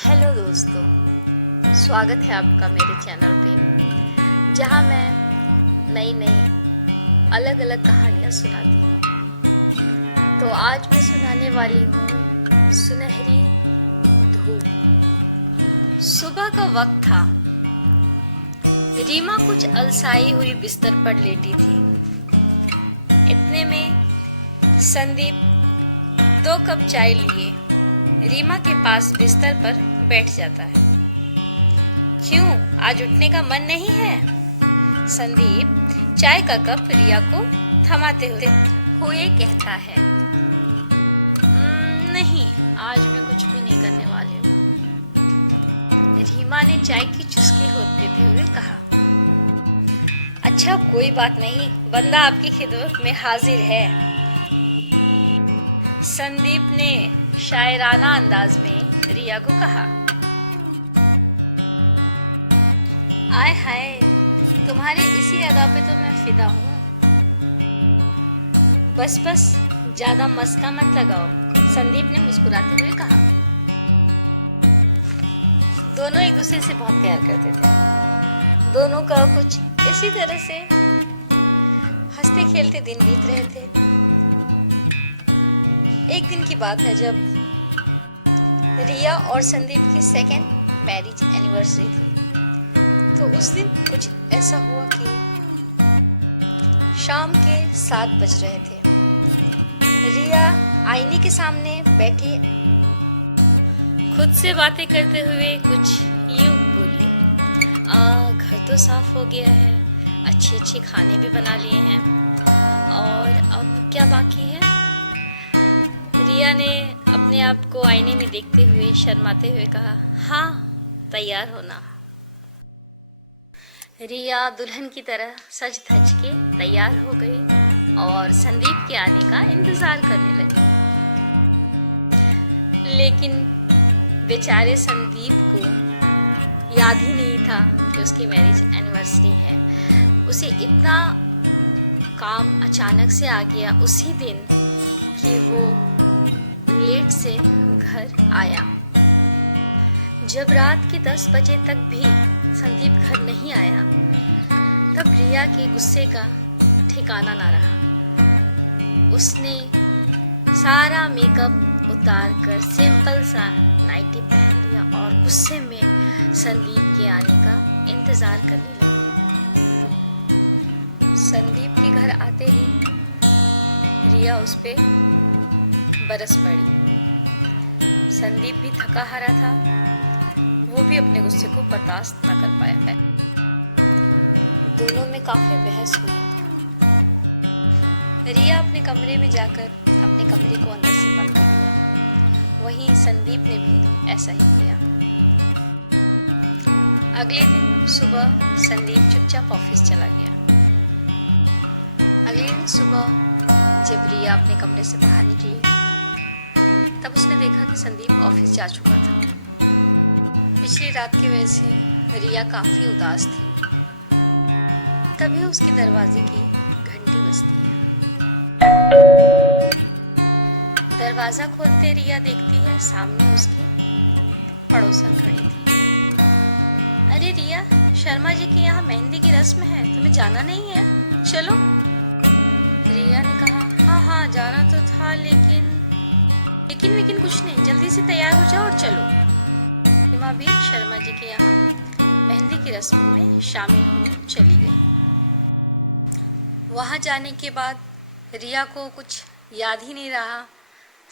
Hello दोस्तों, स्वागत है आपका मेरे चैनल पे जहां मैं नई नई अलग अलग कहानियां सुनाती हूँ। तो आज मैं सुनाने वाली हूँ सुनहरी धूप। सुबह का वक्त था। रीमा कुछ अलसाई हुई बिस्तर पर लेटी थी। इतने में संदीप 2 कप चाय लिए रीमा के पास बिस्तर पर बैठ जाता है। क्यों, आज उठने का मन नहीं है? संदीप चाय का कप रिया को थमाते हुए कहता है। नहीं, आज मैं कुछ भी नहीं करने वाली हूँ। रीमा ने चाय की चुस्की देते हुए कहा। अच्छा, कोई बात नहीं, बंदा आपकी खिदमत में हाजिर है। संदीप ने शायराना अंदाज में रिया को कहा। आय हाय, तुम्हारे इसी अदा पे तो मैं फिदा हूँ। बस ज्यादा मस्का मत लगाओ, संदीप ने मुस्कुराते हुए कहा। दोनों एक दूसरे से बहुत प्यार करते थे। दोनों का कुछ इसी तरह से हंसते खेलते दिन बीत रहे थे। एक दिन की बात है जब रिया और संदीप की सेकेंड मैरिज एनिवर्सरी थी। तो उस दिन कुछ ऐसा हुआ कि शाम के 7 बज रहे थे। रिया आईने के सामने बैठी खुद से बातें करते हुए कुछ यूं बोली। घर तो साफ हो गया है, अच्छे अच्छे खाने भी बना लिए हैं, और अब क्या बाकी है? रिया ने अपने आप को आईने में देखते हुए शर्माते हुए कहा, हाँ, तैयार होना। रिया दुल्हन की तरह सज धज के तैयार हो गई और संदीप के आने का इंतजार करने लगी। लेकिन बेचारे संदीप को याद ही नहीं था कि उसकी मैरिज एनिवर्सरी है। उसे इतना काम अचानक से आ गया उसी दिन कि वो लेट से घर आया। जब रात के 10 बजे तक भी संदीप घर नहीं आया, तब रिया के गुस्से का ठिकाना ना रहा। उसने सारा मेकअप उतार कर सिंपल सा नाइटी पहन लिया और गुस्से में संदीप के आने का इंतजार करने लगी। संदीप के घर आते ही रिया उस पे बरस पड़ी। संदीप भी थका हारा था, वो भी अपने गुस्से को बर्दाश्त न कर पाया है। दोनों में काफी बहस हुई। रिया अपने कमरे में जाकर अपने कमरे को अंदर से बंद कर दिया। वहीं संदीप ने भी ऐसा ही किया। अगले दिन सुबह संदीप चुपचाप ऑफिस चला गया। अगले दिन सुबह जब रिया अपने कमरे से बाहर निकली, तब उसने देखा कि संदीप ऑफिस जा चुका था। पिछली रात की वजह से रिया काफी उदास थी। तभी उसके दरवाजे की घंटी बजती है। दरवाजा खोलते रिया देखती है सामने उसकी पड़ोसन खड़ी थी। अरे रिया, शर्मा जी के यहाँ मेहंदी की रस्म है, तुम्हें जाना नहीं है? चलो। रिया ने कहा, हाँ जाना तो था, लेकिन कुछ नहीं, जल्दी से तैयार हो जाओ और चलो। रीमा भी शर्मा जी के यहाँ मेहंदी की रस्म में शामिल होने चली गई। वहाँ जाने के बाद रिया को कुछ याद ही नहीं रहा।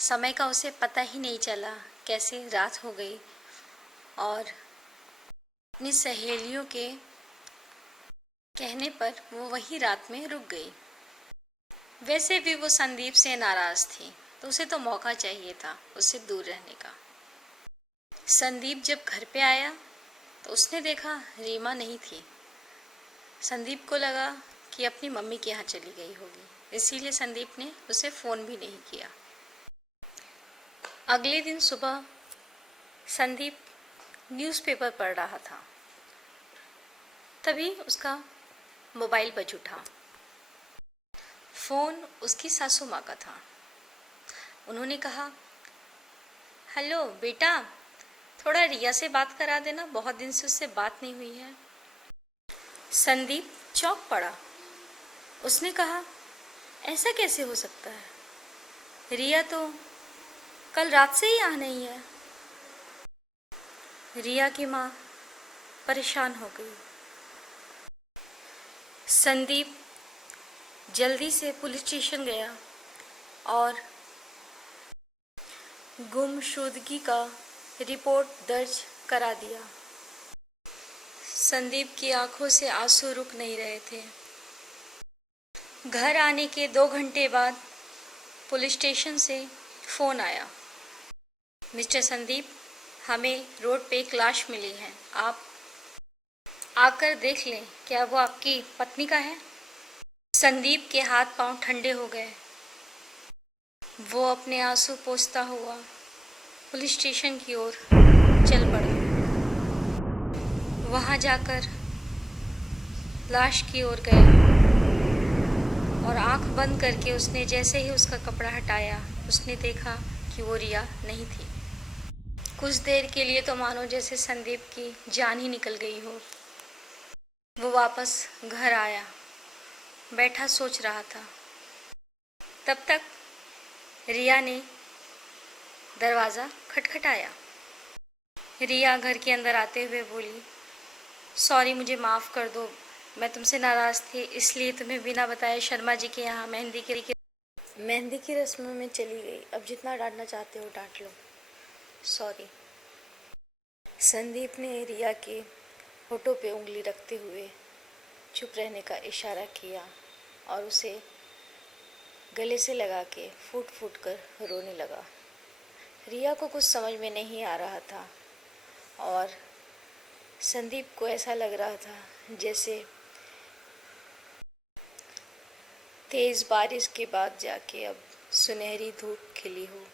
समय का उसे पता ही नहीं चला कैसे रात हो गई, और अपनी सहेलियों के कहने पर वो वही रात में रुक गई। वैसे भी वो संदीप से नाराज थी, तो उसे तो मौका चाहिए था उससे दूर रहने का। संदीप जब घर पे आया तो उसने देखा रीमा नहीं थी। संदीप को लगा कि अपनी मम्मी के यहाँ चली गई होगी, इसीलिए संदीप ने उसे फ़ोन भी नहीं किया। अगले दिन सुबह संदीप न्यूज़पेपर पढ़ रहा था। तभी उसका मोबाइल बज उठा। फ़ोन उसकी सासू माँ का था। उन्होंने कहा, हेलो बेटा, थोड़ा रिया से बात करा देना, बहुत दिन से उससे बात नहीं हुई है। संदीप चौंक पड़ा। उसने कहा, ऐसा कैसे हो सकता है? रिया तो कल रात से ही यहाँ नहीं है। रिया की माँ परेशान हो गई। संदीप जल्दी से पुलिस स्टेशन गया और गुमशुदगी का रिपोर्ट दर्ज करा दिया। संदीप की आंखों से आंसू रुक नहीं रहे थे। घर आने के 2 घंटे बाद पुलिस स्टेशन से फ़ोन आया। मिस्टर संदीप, हमें रोड पे एक लाश मिली है, आप आकर देख लें, क्या वो आपकी पत्नी का है? संदीप के हाथ पांव ठंडे हो गए। वो अपने आंसू पोंछता हुआ पुलिस स्टेशन की ओर चल पड़ा। वहां जाकर लाश की ओर गया और आंख बंद करके उसने जैसे ही उसका कपड़ा हटाया, उसने देखा कि वो रिया नहीं थी। कुछ देर के लिए तो मानो जैसे संदीप की जान ही निकल गई हो। वो वापस घर आया, बैठा सोच रहा था। तब तक रिया ने दरवाज़ा खटखटाया। रिया घर के अंदर आते हुए बोली, सॉरी, मुझे माफ़ कर दो, मैं तुमसे नाराज़ थी, इसलिए तुम्हें बिना बताए शर्मा जी के यहाँ मेहंदी की रस्मों में चली गई। अब जितना डांटना चाहते हो डांट लो, सॉरी। संदीप ने रिया के होठों पे उंगली रखते हुए चुप रहने का इशारा किया और उसे गले से लगा के फूट फूट कर रोने लगा। रिया को कुछ समझ में नहीं आ रहा था और संदीप को ऐसा लग रहा था जैसे तेज़ बारिश के बाद जाके अब सुनहरी धूप खिली हो।